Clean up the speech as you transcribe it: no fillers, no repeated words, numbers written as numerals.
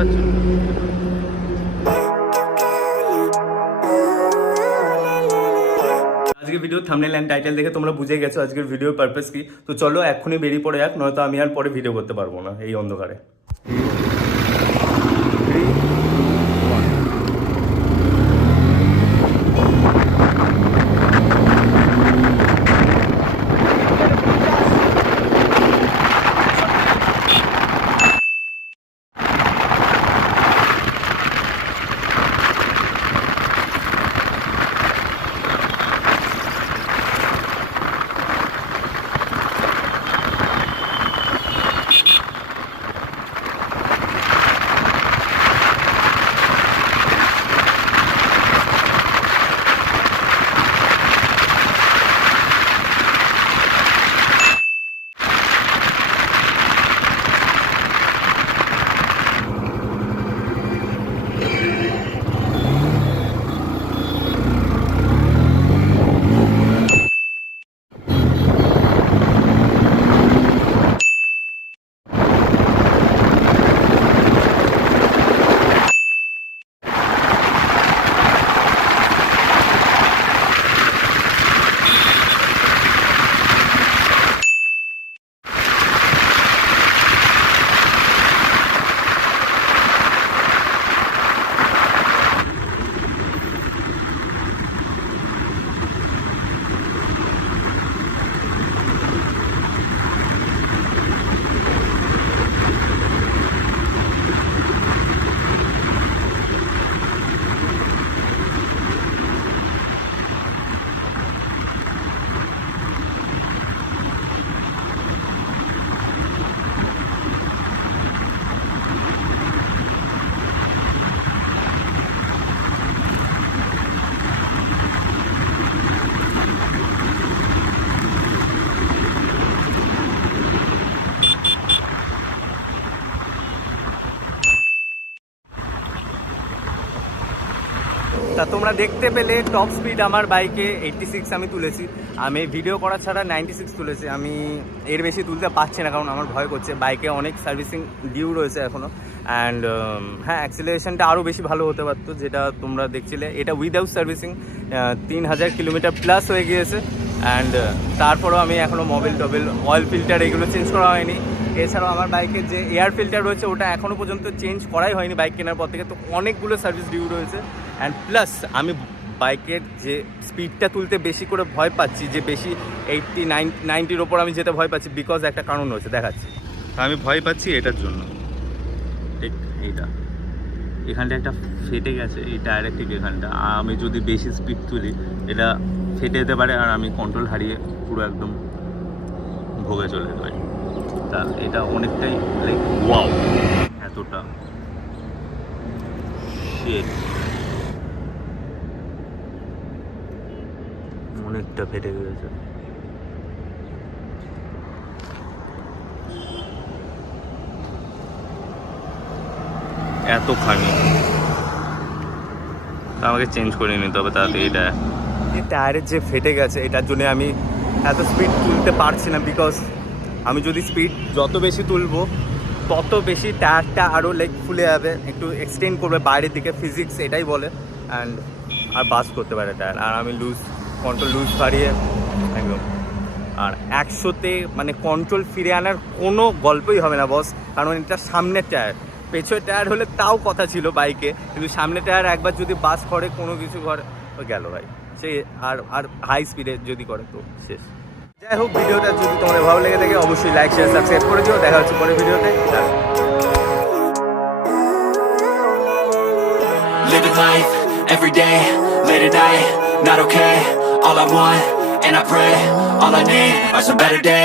পাচ্ছ? আজকের video thumbnail and title দেখে তোমরা বুঝে গেছো আজকের ভিডিওর পারপাস কি। তো চলো এক্ষুনি বেরিয়ে পড়ে যাক, নয়তো আমি আর পরে ভিডিও করতে পারবো না এই অন্ধকারে। তা তোমরা দেখতে পেলে টপ স্পিড আমার বাইকে 86 আমি তুলেছি। আমি ভিডিও করা ছাড়া 96 তুলেছি। আমি এর বেশি তুলতে পারছি না, কারণ আমার ভয় করছে। বাইকে অনেক সার্ভিসিং ডিউ রয়েছে এখনও। অ্যান্ড হ্যাঁ, অ্যাক্সিলারেশনটা আরও বেশি ভালো হতে পারতো, যেটা তোমরা দেখছিলে। এটা উইদাউট সার্ভিসিং 3000 কিলোমিটার প্লাস হয়ে গিয়েছে। অ্যান্ড তারপরেও আমি এখনও মোবিল টবিল অয়েল ফিল্টার এগুলো চেঞ্জ করা হয়নি। এছাড়াও আমার বাইকের যে এয়ার ফিল্টার রয়েছে ওটা এখনও পর্যন্ত চেঞ্জ করাই হয়নি বাইক কেনার পর থেকে। তো অনেকগুলো সার্ভিস ডিউ রয়েছে। অ্যান্ড প্লাস আমি বাইকের যে স্পিডটা তুলতে বেশি করে ভয় পাচ্ছি, যে বেশি 80-90-90-র ওপর আমি যেতে ভয় পাচ্ছি, বিকজ একটা কারণ রয়েছে, দেখাচ্ছি। আমি ভয় পাচ্ছি এটার জন্য। ঠিক এইটা, এখানটা একটা ফেটে গেছে, এই টায়ারের ঠিক এখানটা। আমি যদি বেশি স্পিড তুলি এটা ফেটে যেতে পারে, আর আমি কন্ট্রোল হারিয়ে পুরো একদম ভোগে চলে যেতে পারি। তা এটা অনেকটাই লাইক ওয়াও, এতটা শেট, অনেকটা ফেটে গেছে। এতখানি আমাকে চেঞ্জ করে নিতে হবে তাড়াতাড়ি। এটা এই টায়ারের যে ফেটে গেছে, এটার জন্য আমি এত স্পিড তুলতে পারছি না। বিকজ আমি যদি স্পিড যত বেশি তুলবো তত বেশি টায়ারটা আরও লাইক ফুলে যাবে, একটু এক্সটেন্ড করবে বাইরের দিকে, ফিজিক্স এটাই বলে। অ্যান্ড আর বাস করতে পারে টায়ার। আর আমি কন্ট্রোল লুজ বাড়িয়ে একদম। আর 100-তে মানে কন্ট্রোল ফিরে আনার কোনো গল্পই হবে না বস, কারণ এটা সামনের টায়ার। পেছনের টায়ার হলে তাও কথা ছিল বাইকে, কিন্তু সামনের টায়ার একবার যদি বাস করে, কোনো কিছু করে, তো গেল ভাই সে। আর হাই স্পিডে যদি করে তো শেষ। যাই হোক, ভিডিওটা যদি তোমাদের ভালো লেগে থাকে অবশ্যই লাইক শেয়ার সাবস্ক্রাইব করে দিও। দেখা হচ্ছে পরের ভিডিওতে। Living life, every day, late at night, not okay. All I want, and I pray, all I need are some better days.